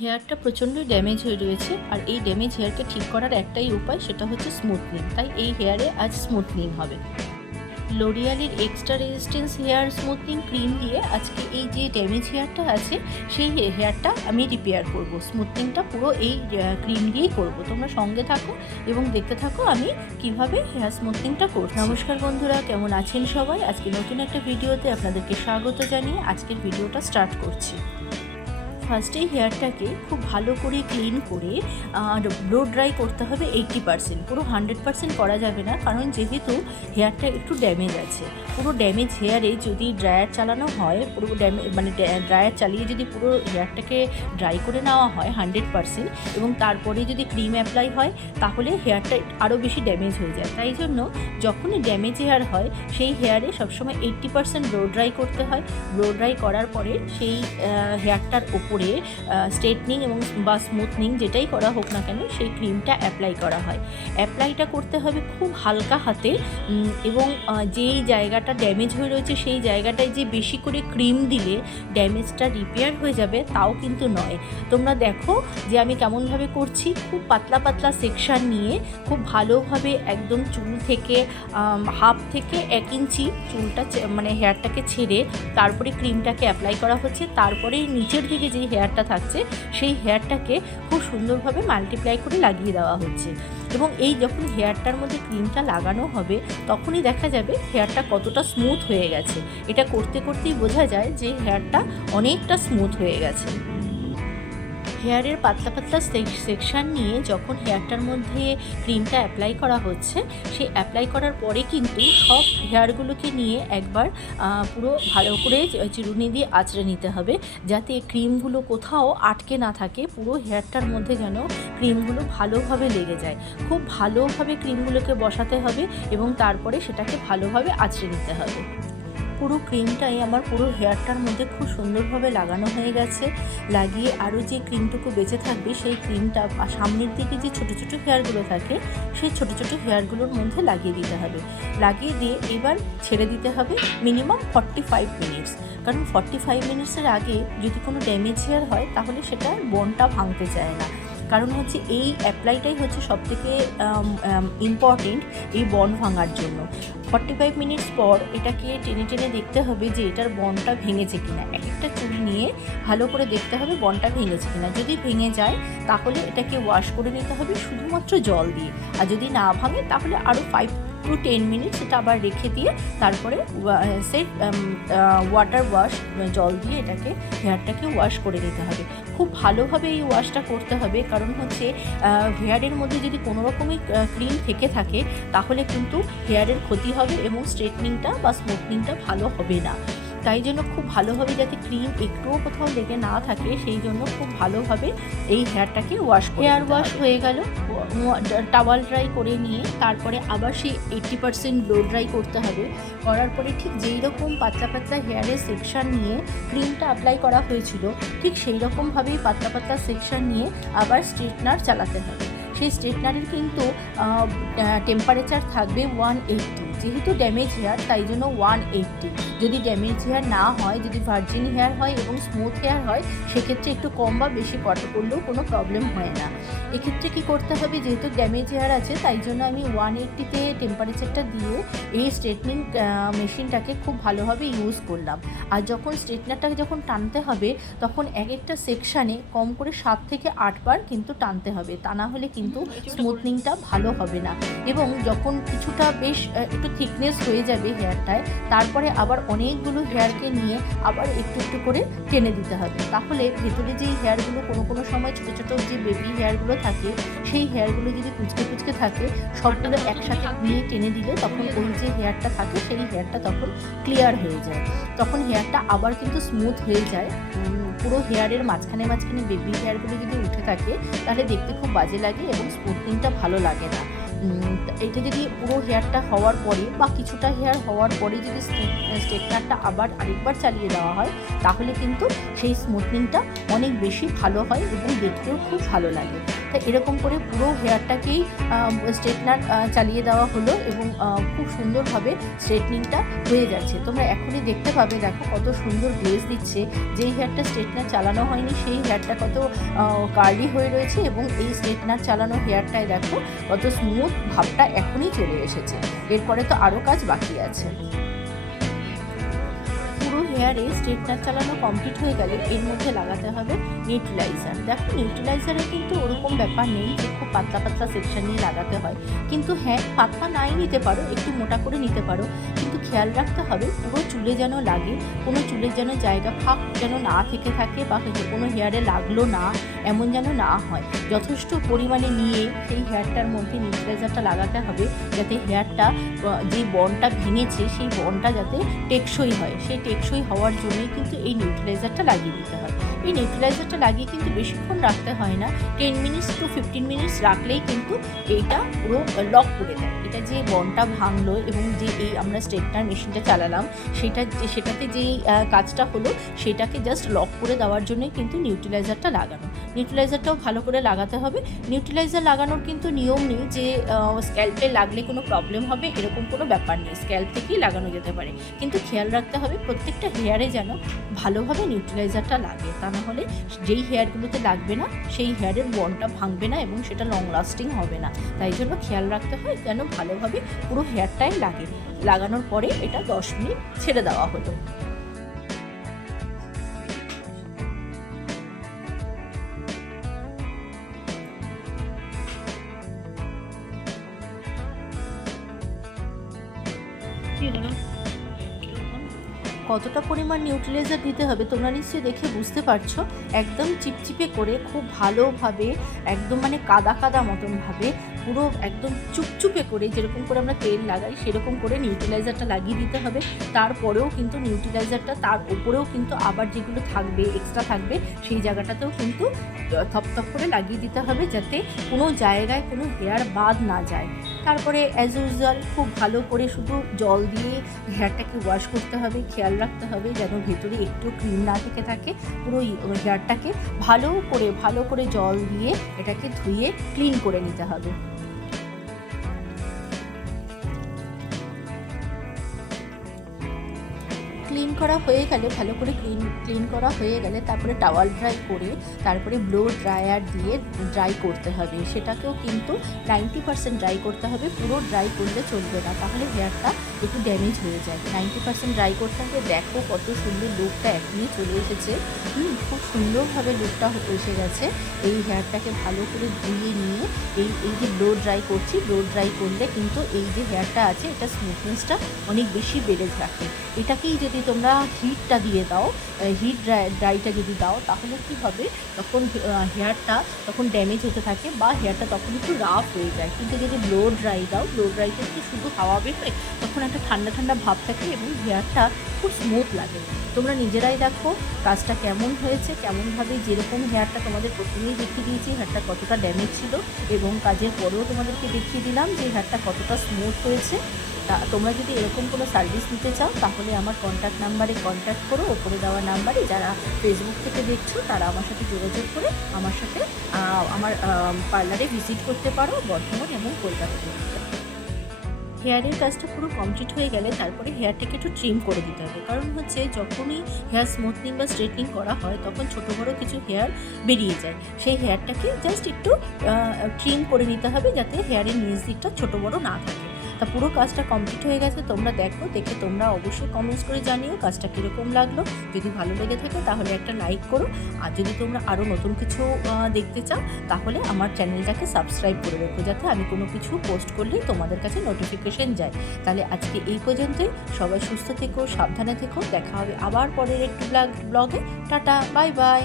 হেয়ারটা প্রচণ্ড ড্যামেজ হয়ে রয়েছে, আর এই ড্যামেজ হেয়ারকে ঠিক করার একটাই উপায়, সেটা হচ্ছে স্মুথনিং। তাই এই হেয়ারে আজ স্মুথনিং হবে। লোরিয়ালের extra resistance hair smoothening cream দিয়ে আজকে এই যে ড্যামেজ হেয়ারটা আছে সেই হেয়ারটা আমি রিপেয়ার করব। স্মুথনিংটা পুরো এই ক্রিম দিয়েই করব। তোমরা সঙ্গে থাকো এবং দেখতে থাকো আমি কিভাবে হেয়ার স্মুথনিংটা করছি। নমস্কার বন্ধুরা, কেমন আছেন সবাই? আজকে নতুন একটা ভিডিওতে আপনাদেরকে স্বাগত জানিয়ে আজকের ভিডিওটা স্টার্ট করছি। ফার্স্টেই হেয়ারটাকে খুব ভালো করে ক্লিন করে ব্লো ড্রাই করতে হবে 80%। পুরো 100% করা যাবে না, কারণ যেহেতু হেয়ারটা একটু ড্যামেজ আছে। পুরো ড্যামেজ হেয়ারে যদি ড্রায়ার চালানো হয়, পুরো ড্রায়ার চালিয়ে যদি পুরো হেয়ারটাকে ড্রাই করে নেওয়া হয় 100% এবং তারপরে যদি ক্রিম অ্যাপ্লাই হয়, তাহলে হেয়ারটা আরও বেশি ড্যামেজ হয়ে যায়। তাই জন্য যখনই ড্যামেজ হেয়ার হয় সেই হেয়ারে সবসময় 80% ব্লো ড্রাই করতে হয়। ব্লো ড্রাই করার পরে সেই হেয়ারটার ওপরে স্ট্রেটনিং এবং বা স্মুথনিং যেটাই করা হোক না কেন সেই ক্রিমটা অ্যাপ্লাই করা হয়। অ্যাপ্লাইটা করতে হবে খুব হালকা হাতে, এবং যেই জায়গাটা ড্যামেজ হয়ে রয়েছে সেই জায়গাটায় যে বেশি করে ক্রিম দিলে ড্যামেজটা রিপেয়ার হয়ে যাবে তাও কিন্তু নয়। তোমরা দেখো যে আমি কেমনভাবে করছি। খুব পাতলা পাতলা সেকশান নিয়ে খুব ভালোভাবে একদম চুল থেকে হাফ থেকে 1 ইঞ্চি চুলটা মানে হেয়ারটাকে ছেড়ে তারপরে ক্রিমটাকে অ্যাপ্লাই করা হচ্ছে। তারপরে নিচের দিকে যে হেয়ারটা থাকছে সেই হেয়ারটাকে খুব সুন্দরভাবে মাল্টিপ্লাই করে লাগিয়ে দেওয়া হচ্ছে। এবং এই যখন হেয়ারটার মধ্যে ক্রিমটা লাগানো হবে তখনই দেখা যাবে হেয়ারটা কতটা স্মুথ হয়ে গেছে। এটা করতে করতেই বোঝা যায় যে হেয়ারটা অনেকটা স্মুথ হয়ে গেছে। হেয়ারের পাতলা পাতলা সেকশান নিয়ে যখন হেয়ারটার মধ্যে ক্রিমটা অ্যাপ্লাই করা হচ্ছে, সেই অ্যাপ্লাই করার পরে কিন্তু সব হেয়ারগুলোকে নিয়ে একবার পুরো ভালো করে চিরুনি দিয়ে আঁচড়ে নিতে হবে, যাতে ক্রিমগুলো কোথাও আটকে না থাকে। পুরো হেয়ারটার মধ্যে যেন ক্রিমগুলো ভালোভাবে লেগে যায়। খুব ভালোভাবে ক্রিমগুলোকে বসাতে হবে এবং তারপরে সেটাকে ভালোভাবে আঁচড়ে নিতে হবে। পুরো ক্রিমটাই আমার পুরো হেয়ারটার মধ্যে খুব সুন্দরভাবে লাগানো হয়ে গেছে। লাগিয়ে আরও যে ক্রিমটুকু বেঁচে থাকবে সেই ক্রিমটা সামনের দিকে যে ছোটো ছোটো হেয়ারগুলো থাকে সেই ছোটো ছোটো হেয়ারগুলোর মধ্যে লাগিয়ে দিতে হবে। লাগিয়ে দিয়ে এবার ছেড়ে দিতে হবে মিনিমাম 45 মিনিটস। কারণ 45 মিনিটসের আগে যদি কোনো ড্যামেজ হেয়ার হয় তাহলে সেটা বনটা ভাঙতে চায় না। কারণ হচ্ছে এই অ্যাপ্লাইটাই হচ্ছে সবথেকে ইম্পর্টেন্ট এই বন ভাঙার জন্য। 45 মিনিটস পর এটাকে টেনে টেনে দেখতে হবে যে এটার বনটা ভেঙেছে কিনা। এক একটা চুল নিয়ে ভালো করে দেখতে হবে বনটা ভেঙেছে কিনা। যদি ভেঙে যায় তাহলে এটাকে ওয়াশ করে নিতে হবে শুধুমাত্র জল দিয়ে। আর যদি না ভাঙে তাহলে আরও 5 to 10 মিনিটস এটা আবার রেখে দিয়ে তারপরে সেই ওয়াটার ওয়াশ জল দিয়ে এটাকে হেয়ারটাকে ওয়াশ করে নিতে হবে। খুব ভালোভাবে এই ওয়াশটা করতে হবে, কারণ হচ্ছে হেয়ারের মধ্যে যদি কোনো রকমই ক্রিম থেকে থাকে তাহলে কিন্তু হেয়ারের ক্ষতি হবে এবং স্ট্রেটনিংটা বা স্মুথনিংটা ভালো হবে না। তাই জন্য খুব ভালোভাবে যাতে ক্রিম একটুও কোথাও লেগে না থাকে সেই জন্য খুব ভালোভাবে এই হেয়ারটাকে হেয়ার ওয়াশ হয়ে গেল। টাওয়াল ড্রাই করে নিয়ে তারপরে আবার সেই 80% ব্লো ড্রাই করতে হবে। করার পরে ঠিক যেই রকম পাতলা পাতলা হেয়ারের সেকশান নিয়ে ক্রিমটা অ্যাপ্লাই করা হয়েছিল ঠিক সেই রকমভাবেই পাতলা পাতলা সেকশান নিয়ে আবার স্ট্রেটনার চালাতে হবে। সেই স্ট্রেটনারের কিন্তু টেম্পারেচার থাকবে 180। যেহেতু ড্যামেজ হেয়ার তাই জন্য 180। যদি ড্যামেজ হেয়ার না হয়, যদি ভার্জিন হেয়ার হয় এবং স্মুথ হেয়ার হয় সেক্ষেত্রে একটু কম বা বেশি করলেও কোনো প্রবলেম হয় না। এক্ষেত্রে কী করতে হবে, যেহেতু ড্যামেজ হেয়ার আছে তাই জন্য আমি 180তে টেম্পারেচারটা দিয়ে এই স্ট্রেটনিং মেশিনটাকে খুব ভালোভাবে ইউজ করলাম। আর যখন স্ট্রেটনারটাকে যখন টানতে হবে তখন এক একটা সেকশানে কম করে 7 থেকে 8 বার কিন্তু টানতে হবে। তা না হলে কিন্তু স্মুথনিংটা ভালো হবে না। এবং যখন কিছুটা বেশ একটু থিকনেস হয়ে যাবে হেয়ারটায়, তারপরে আবার অনেকগুলো হেয়ারকে নিয়ে আবার একটু একটু করে টেনে দিতে হবে। তাহলে ভেতরে যেই হেয়ারগুলো কোনো সময় ছোটো ছোটো যে বেবি হেয়ারগুলো থাকে সেই হেয়ারগুলো যদি কুচকে থাকে সবগুলো একসাথে নিয়ে টেনে দিলে তখন ওই যে হেয়ারটা থাকে সেই হেয়ারটা তখন ক্লিয়ার হয়ে যায়। তখন হেয়ারটা আবার কিন্তু স্মুথ হয়ে যায়। পুরো হেয়ারের মাঝখানে বেবি হেয়ারগুলো যদি উঠে থাকে তাহলে দেখতে খুব বাজে লাগে এবং স্মুথনিংটা ভালো লাগে না। এটা যদি পুরো হেয়ারটা হওয়ার পরে বা কিছুটা হেয়ার হওয়ার পরে যদি স্ট্রেটনারটা আবার আরেকবার চালিয়ে দেওয়া হয় তাহলে কিন্তু সেই স্মুথনিংটা অনেক বেশি ভালো হয় এবং দেখতেও খুব ভালো লাগে। তা এরকম করে পুরো হেয়ারটাকেই স্ট্রেটনার চালিয়ে দেওয়া হলো এবং খুব সুন্দরভাবে স্ট্রেটনিংটা হয়ে যাচ্ছে। তোমরা এখনই দেখতে পাবে, দেখো কত সুন্দর গ্লেজ দিচ্ছে। যেই হেয়ারটা স্ট্রেটনার চালানো হয়নি সেই হেয়ারটা কত কার্লি হয়ে রয়েছে এবং এই স্ট্রেটনার চালানো হেয়ারটায় দেখো কত স্মুথ ভাবটা এখনই চলে এসেছে। এরপরে তো আরও কাজ বাকি আছে। পুরো হেয়ারে স্ট্রেটনার চালানো কমপ্লিট হয়ে গেলে এর মধ্যে লাগাতে হবে নিউট্রিলাইজার। দেখো নিউট্রিলাইজারে কিন্তু ওরকম ব্যাপার নেই যে খুব পাতলা পাতলা সেকশন নিয়ে লাগাতে হয়, কিন্তু হ্যাঁ পাতলা নাই নিতে পারো, একটু মোটা করে নিতে পারো, কিন্তু খেয়াল রাখতে হবে পুরো চুলে যেন লাগে, কোনো চুলের যেন জায়গা ফাঁক যেন না থেকে থাকে বা কোনো হেয়ারে লাগলো না, এমন যেন না হয়। যথেষ্ট পরিমাণে নিয়ে সেই হেয়ারটার মধ্যে নিউট্রিলাইজারটা লাগাতে হবে, যাতে হেয়ারটা যে বনটা ভেঙেছে সেই বনটা যাতে টেকসই হয়। সেই টেকসই হওয়ার জন্যই কিন্তু এই নিউট্রিলাইজারটা লাগিয়ে দিতে হয়। এই নিউট্রিলাইজারটা লাগিয়ে কিন্তু বেশিক্ষণ রাখতে হয় না, 10 মিনিটস টু 15 মিনিটস রাখলেই কিন্তু এইটা পুরো লক করে দেয়। এটা যে বনটা ভাঙলো এবং যে এই আমরা স্ট্রেটনার মেশিনটা চালালাম সেটাতে যেই কাজটা হলো সেটাকে জাস্ট লক করে দেওয়ার জন্যই কিন্তু নিউট্রিলাইজারটা লাগানো। নিউট্রিলাইজারটাও ভালো করে লাগাতে হবে। নিউট্রিলাইজার লাগানোর কিন্তু নিয়ম নেই যে স্ক্যাল্পে লাগলে কোনো প্রবলেম হবে, এরকম কোনো ব্যাপার নেই, স্ক্যাল্প থেকেই লাগানো যেতে পারে। কিন্তু খেয়াল রাখতে হবে প্রত্যেকটা হেয়ারে যেন ভালোভাবে নিউট্রিলাইজারটা লাগে, তা না হলে যেই হেয়ারগুলোতে লাগবে না সেই হেয়ারের বনটা ভাঙবে না এবং সেটা লং লাস্টিং হবে না। তাই জন্য খেয়াল রাখতে হয় যেন ভালোভাবে পুরো হেয়ারটাই লাগে। লাগানোর পরে এটা 10 মিনিট ছেড়ে দেওয়া হলো। কতটা পরিমাণ নিউট্রিলাইজার দিতে হবে তোমরা নিশ্চয়ই দেখে বুঝতে পারছো। একদম চিপচিপে করে খুব ভালোভাবে, একদম মানে কাদা কাদা মতনভাবে, পুরো একদম চুপচুপে করে, যেরকম করে আমরা তেল লাগাই সেরকম করে নিউট্রিলাইজারটা লাগিয়ে দিতে হবে। তারপরেও কিন্তু নিউট্রিলাইজারটা তার উপরেও কিন্তু আবার যেগুলো থাকবে এক্সট্রা থাকবে সেই জায়গাটাতেও কিন্তু থপথপ করে লাগিয়ে দিতে হবে, যাতে কোনো জায়গায় কোনো হেয়ার বাদ না যায়। তারপরে অ্যাজ ইউজুয়াল খুব ভালো করে শুধু জল দিয়ে হেয়ারটাকে ওয়াশ করতে হবে। খেয়াল রাখতে হবে যেন ভেতরে একটু ক্রিম না থেকে থাকে। পুরো হেয়ারটাকে ভালো করে জল দিয়ে এটাকে ধুয়ে ক্লিন করে নিতে হবে। ক্লিন করা হয়ে গেলে, ভালো করে ক্লিন করা হয়ে গেলে তারপরে টাওয়াল ড্রাই করে তারপরে ব্লো ড্রায়ার দিয়ে ড্রাই করতে হবে। সেটাকেও কিন্তু 90% ড্রাই করতে হবে, পুরো ড্রাই করলে চলবে না, তাহলে হেয়ারটা একটু ড্যামেজ হয়ে যায়। 90% ড্রাই করতে হবে। দেখো কত সুন্দর লুকটা এখনই চলে এসেছে, খুব সুন্দরভাবে লুকটা এসে গেছে। এই হেয়ারটাকে ভালো করে ধুয়ে নিয়ে এই যে ব্লো ড্রাই করছি, ব্লো ড্রাই করলে কিন্তু এই যে হেয়ারটা আছে এটা স্মুথনেসটা অনেক বেশি বেড়ে থাকে। এটাকেই যদি তোমরা হিটটা দিয়ে দাও, হিট ড্রাইটা যদি দাও, তাহলে কী হবে, তখন হেয়ারটা তখন ড্যামেজ হতে থাকে বা হেয়ারটা তখন একটু রাফ হয়ে যায়। কিন্তু যদি ব্লো ড্রাই দাও, ব্লো ড্রাইতে কি শুধু হাওয়া বেরোয়, তখন একটা ঠান্ডা ঠান্ডা ভাব থাকে এবং হেয়ারটা খুব স্মুথ লাগে। তোমরা নিজেরাই দেখো কাজটা কেমন হয়েছে, কেমনভাবে, যেরকম হেয়ারটা তোমাদের প্রথমেই দেখিয়ে দিয়েছি হেয়ারটা কতটা ড্যামেজ ছিল এবং কাজের পরেও তোমাদেরকে দেখিয়ে দিলাম যে হেয়ারটা কতটা স্মুথ হয়েছে। তা তোমরা যদি এরকম কোনো সার্ভিস নিতে চাও তাহলে আমার কন্ট্যাক্ট নাম্বারে কন্ট্যাক্ট করো, ওপরে দেওয়া নাম্বারে। যারা ফেসবুক থেকে দেখছো তারা আমার সাথে যোগাযোগ করে আমার সাথে আমার পার্লারে ভিজিট করতে পারো, বর্ধমান এবং কলকাতাতে। হেয়ারের কাজটা পুরো কমপ্লিট হয়ে গেলে তারপরে হেয়ারটাকে একটু ট্রিম করে দিতে হবে, কারণ হচ্ছে যখনই হেয়ার স্মুথনিং বা স্ট্রেটনিং করা হয় তখন ছোটো বড়ো কিছু হেয়ার বেরিয়ে যায়। সেই হেয়ারটাকে জাস্ট একটু ট্রিম করে নিতে হবে, যাতে হেয়ারের নিচ দিকটা ছোটো বড়ো না থাকে। তা পুরো কাজটা কমপ্লিট হয়ে গেছে, তোমরা দেখো, দেখে তোমরা অবশ্যই কমেন্টস করে জানিও কাজটা কীরকম লাগলো। যদি ভালো লেগে থাকে তাহলে একটা লাইক করো, আর যদি তোমরা আরও নতুন কিছু দেখতে চাও তাহলে আমার চ্যানেলটাকে সাবস্ক্রাইব করে রেখো, যাতে আমি কোনো কিছু পোস্ট করলেই তোমাদের কাছে নোটিফিকেশন যায়। তাহলে আজকে এই পর্যন্তই। সবাই সুস্থ থেকো, সাবধানে থেকো, দেখা হবে আবার পরের একটি ব্লগে। Tata, bye bye.